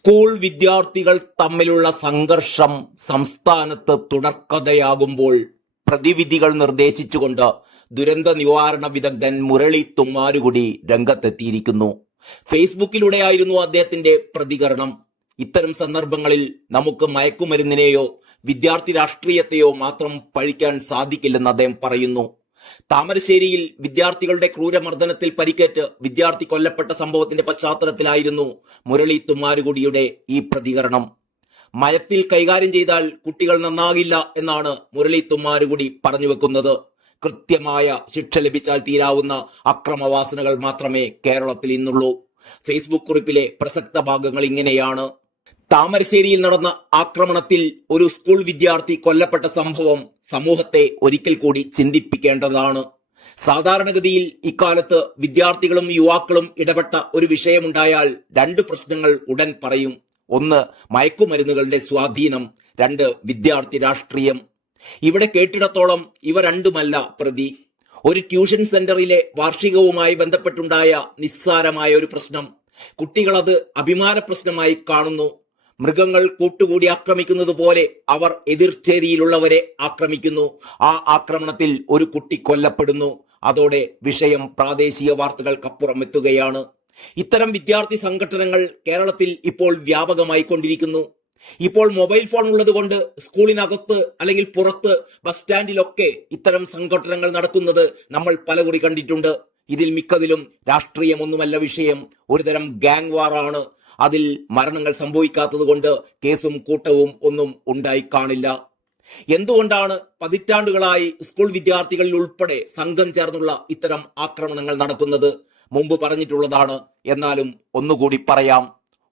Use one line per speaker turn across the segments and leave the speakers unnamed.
School വിദ്യാർത്ഥികൾ തമ്മിലുള്ള സംഘർഷം സംസ്ഥാനത്ത് തുടർക്കഥയാകുമ്പോൾ പ്രതിവിധികൾ നിർദ്ദേശിച്ചുകൊണ്ട് ദുരന്ത നിവാരണ വിദഗ്ധൻ മുരളി തുമ്മാരുകുടി രംഗത്തെത്തിയിരിക്കുന്നു. ഫേസ്ബുക്കിലൂടെയായിരുന്നു അദ്ദേഹത്തിന്റെ പ്രതികരണം. ഇത്തരം സന്ദർഭങ്ങളിൽ നമുക്ക് മയക്കുമരുന്നിനെയോ വിദ്യാർത്ഥി രാഷ്ട്രീയത്തെയോ മാത്രം പഴിക്കാൻ സാധിക്കില്ലെന്ന് അദ്ദേഹം പറയുന്നു. താമരശ്ശേരിയിൽ വിദ്യാർത്ഥികളുടെ ക്രൂരമർദ്ദനത്തിൽ പരിക്കേറ്റ് വിദ്യാർത്ഥി കൊല്ലപ്പെട്ട സംഭവത്തിന്റെ പശ്ചാത്തലത്തിലായിരുന്നു മുരളി തുമ്മാരുകുടിയുടെ ഈ പ്രതികരണം. മയത്തിൽ കൈകാര്യം ചെയ്താൽ കുട്ടികൾ നന്നാകില്ല എന്നാണ് മുരളി തുമ്മാരുകുടി പറഞ്ഞു വെക്കുന്നത്. കൃത്യമായ ശിക്ഷ ലഭിച്ചാൽ തീരാവുന്ന അക്രമവാസനകൾ മാത്രമേ കേരളത്തിൽ ഇന്നുള്ളൂ. ഫേസ്ബുക്ക് കുറിപ്പിലെ പ്രസക്ത ഭാഗങ്ങൾ ഇങ്ങനെയാണ്. താമരശ്ശേരിയിൽ നടന്ന ആക്രമണത്തിൽ ഒരു സ്കൂൾ വിദ്യാർത്ഥി കൊല്ലപ്പെട്ട സംഭവം സമൂഹത്തെ ഒരിക്കൽ കൂടി ചിന്തിപ്പിക്കേണ്ടതാണ്. സാധാരണഗതിയിൽ ഇക്കാലത്ത് വിദ്യാർത്ഥികളും യുവാക്കളും ഇടപെട്ട ഒരു വിഷയമുണ്ടായാൽ രണ്ട് പ്രശ്നങ്ങൾ ഉടൻ പറയും. ഒന്ന് മയക്കുമരുന്നുകളുടെ സ്വാധീനം. രണ്ട് വിദ്യാർത്ഥി രാഷ്ട്രീയം. ഇവിടെ കേട്ടിടത്തോളം ഇവ രണ്ടുമല്ല പ്രതി. ഒരു ട്യൂഷൻ സെന്ററിലെ വാർഷികവുമായി ബന്ധപ്പെട്ടുണ്ടായ നിസ്സാരമായ ഒരു പ്രശ്നം. കുട്ടികൾ അത് അഭിമാന പ്രശ്നമായി കാണുന്നു. മൃഗങ്ങൾ കൂട്ടുകൂടി ആക്രമിക്കുന്നത് പോലെ അവർ എതിർചേരിയിലുള്ളവരെ ആക്രമിക്കുന്നു. ആ ആക്രമണത്തിൽ ഒരു കുട്ടി കൊല്ലപ്പെടുന്നു. അതോടെ വിഷയം പ്രാദേശിക വാർത്തകൾക്കപ്പുറം എത്തുകയാണ്. ഇത്തരം വിദ്യാർത്ഥി സംഘടനകൾ കേരളത്തിൽ ഇപ്പോൾ വ്യാപകമായി കൊണ്ടിരിക്കുന്നു. ഇപ്പോൾ മൊബൈൽ ഫോൺ ഉള്ളത് കൊണ്ട് സ്കൂളിനകത്ത് അല്ലെങ്കിൽ പുറത്ത് ബസ് സ്റ്റാൻഡിലൊക്കെ ഇത്തരം സംഘടനകൾ നടക്കുന്നത് നമ്മൾ പലകുറി കണ്ടിട്ടുണ്ട്. ഇതിൽ മിക്കതിലും രാഷ്ട്രീയമൊന്നുമല്ല വിഷയം. ഒരുതരം ഗാങ് വാറാണ്. അതിൽ മരണങ്ങൾ സംഭവിക്കാത്തത് കൊണ്ട് കേസും കൂട്ടവും ഒന്നും ഉണ്ടായി കാണില്ല. എന്തുകൊണ്ടാണ് പതിറ്റാണ്ടുകളായി സ്കൂൾ വിദ്യാർത്ഥികളിൽ ഉൾപ്പെടെ സംഘം ചേർന്നുള്ള ഇത്തരം ആക്രമണങ്ങൾ നടക്കുന്നത്? മുമ്പ് പറഞ്ഞിട്ടുള്ളതാണ്. എന്നാലും ഒന്നുകൂടി പറയാം.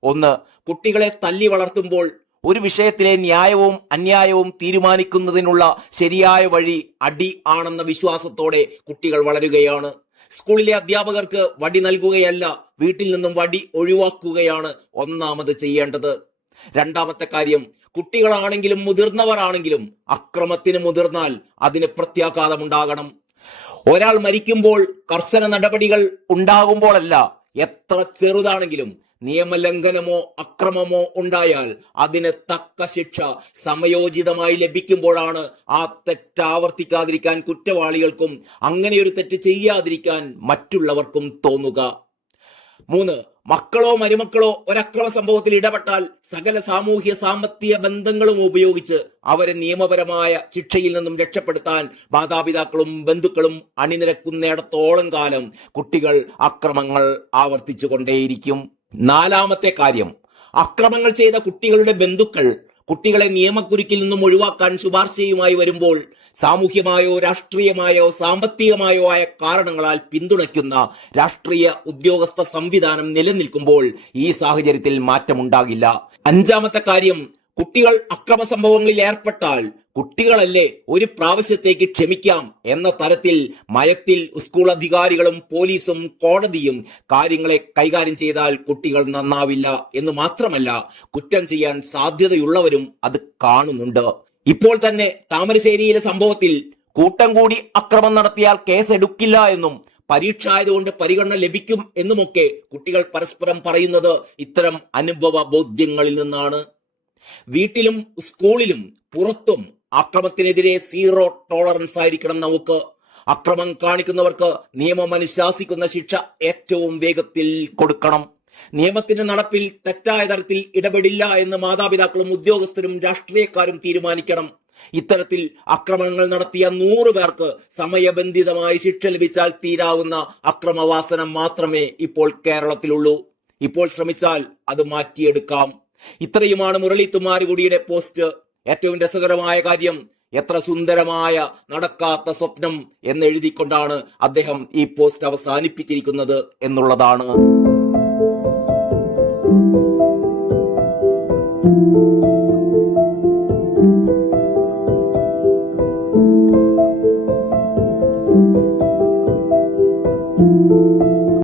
ഒന്ന് കുട്ടികളെ തല്ലി വളർത്തുമ്പോൾ ഒരു വിഷയത്തിലെ ന്യായവും അന്യായവും തീരുമാനിക്കുന്നതിനുള്ള ശരിയായ വഴി അടി ആണെന്ന വിശ്വാസത്തോടെ കുട്ടികൾ വളരുകയാണ്. സ്കൂളിലെ അധ്യാപകർക്ക് വടി നൽകുകയല്ല വീട്ടിൽ നിന്നും വടി ഒഴിവാക്കുകയാണ് ഒന്നാമത് ചെയ്യേണ്ടത്. രണ്ടാമത്തെ കാര്യം കുട്ടികളാണെങ്കിലും മുതിർന്നവർ ആണെങ്കിലും അക്രമത്തിന് മുതിർന്നാൽ അതിന് പ്രത്യാഘാതമുണ്ടാകണം. ഒരാൾ മരിക്കുമ്പോൾ കർശന നടപടികൾ ഉണ്ടാകുമ്പോഴല്ല എത്ര ചെറുതാണെങ്കിലും നിയമലംഘനമോ അക്രമമോ ഉണ്ടായാൽ അതിന് തക്ക ശിക്ഷ സമയോചിതമായി ലഭിക്കുമ്പോഴാണ് ആ തെറ്റ് ആവർത്തിക്കാതിരിക്കാൻ കുറ്റവാളികൾക്കും അങ്ങനെയൊരു തെറ്റ് ചെയ്യാതിരിക്കാൻ മറ്റുള്ളവർക്കും തോന്നുക. മൂന്ന് മക്കളോ മരുമക്കളോ ഒരക്രമ സംഭവത്തിൽ ഇടപെട്ടാൽ സകല സാമൂഹ്യ സാമ്പത്തിക ബന്ധങ്ങളും ഉപയോഗിച്ച് അവരെ നിയമപരമായ ശിക്ഷയിൽ നിന്നും രക്ഷപ്പെടുത്താൻ മാതാപിതാക്കളും ബന്ധുക്കളും അണിനിരക്കുന്നിടത്തോളം കാലം കുട്ടികൾ അക്രമങ്ങൾ ആവർത്തിച്ചു കൊണ്ടേയിരിക്കും നാലാമത്തെ കാര്യം അക്രമങ്ങൾ ചെയ്ത കുട്ടികളുടെ ബന്ധുക്കൾ കുട്ടികളെ നിയമക്കുരുക്കിൽ നിന്നും ഒഴിവാക്കാൻ ശുപാർശയുമായി വരുമ്പോൾ സാമൂഹ്യമായോ രാഷ്ട്രീയമായോ സാമ്പത്തികമായോ ആയ കാരണങ്ങളാൽ പിന്തുണയ്ക്കുന്ന രാഷ്ട്രീയ ഉദ്യോഗസ്ഥ സംവിധാനം നിലനിൽക്കുമ്പോൾ ഈ സാഹചര്യത്തിൽ മാറ്റമുണ്ടാകില്ല. അഞ്ചാമത്തെ കാര്യം കുട്ടികൾ അക്രമ സംഭവങ്ങളിൽ ഏർപ്പെട്ടാൽ കുട്ടികളല്ലേ ഒരു പ്രാവശ്യത്തേക്ക് ക്ഷമിക്കാം എന്ന തരത്തിൽ മയത്തിൽ സ്കൂൾ അധികാരികളും പോലീസും കോടതിയും കാര്യങ്ങളെ കൈകാര്യം ചെയ്താൽ കുട്ടികൾ നന്നാവില്ല എന്ന് മാത്രമല്ല കുറ്റം ചെയ്യാൻ സാധ്യതയുള്ളവരും അത് കാണുന്നുണ്ട്. ഇപ്പോൾ തന്നെ താമരശ്ശേരിയിലെ സംഭവത്തിൽ കൂട്ടം കൂടി അക്രമം നടത്തിയാൽ കേസ് എടുക്കില്ല എന്നും പരീക്ഷ ആയതുകൊണ്ട് പരിഗണന ലഭിക്കും എന്നുമൊക്കെ കുട്ടികൾ പരസ്പരം പറയുന്നത് ഇത്തരം അനുഭവ ബോധ്യങ്ങളിൽ നിന്നാണ്. വീട്ടിലും സ്കൂളിലും പുറത്തും അക്രമത്തിനെതിരെ സീറോ ടോളറൻസ് ആയിരിക്കണം നമുക്ക്. അക്രമം കാണിക്കുന്നവർക്ക് നിയമം അനുശാസിക്കുന്ന ശിക്ഷ ഏറ്റവും വേഗത്തിൽ കൊടുക്കണം. നിയമത്തിന്റെ നടപ്പിൽ തെറ്റായ തരത്തിൽ ഇടപെടില്ല എന്ന് മാതാപിതാക്കളും ഉദ്യോഗസ്ഥരും രാഷ്ട്രീയക്കാരും തീരുമാനിക്കണം. ഇത്തരത്തിൽ അക്രമങ്ങൾ നടത്തിയ നൂറ് പേർക്ക് സമയബന്ധിതമായി ശിക്ഷ ലഭിച്ചാൽ തീരാവുന്ന അക്രമവാസനം മാത്രമേ ഇപ്പോൾ കേരളത്തിലുള്ളൂ. ഇപ്പോൾ ശ്രമിച്ചാൽ അത് മാറ്റിയെടുക്കാം. ഇത്രയുമാണ് മുരളി തുമാരുകുടിയുടെ പോസ്റ്റ്. ഏറ്റവും രസകരമായ കാര്യം എത്ര സുന്ദരമായ നടക്കാത്ത സ്വപ്നം എന്നെഴുതിക്കൊണ്ടാണ് അദ്ദേഹം ഈ പോസ്റ്റ് അവസാനിപ്പിച്ചിരിക്കുന്നത് എന്നുള്ളതാണ്.